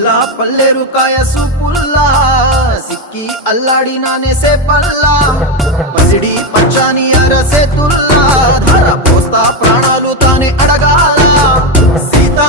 పిల్ల పల్లెరు కాయ సూపుల్లా సిక్కి అల్లాడినానే సే పల్లా పసిడి పచ్చాని అరసే తుల్లా ధార పోస్తా ప్రాణాలు తానే అడగాల సీతా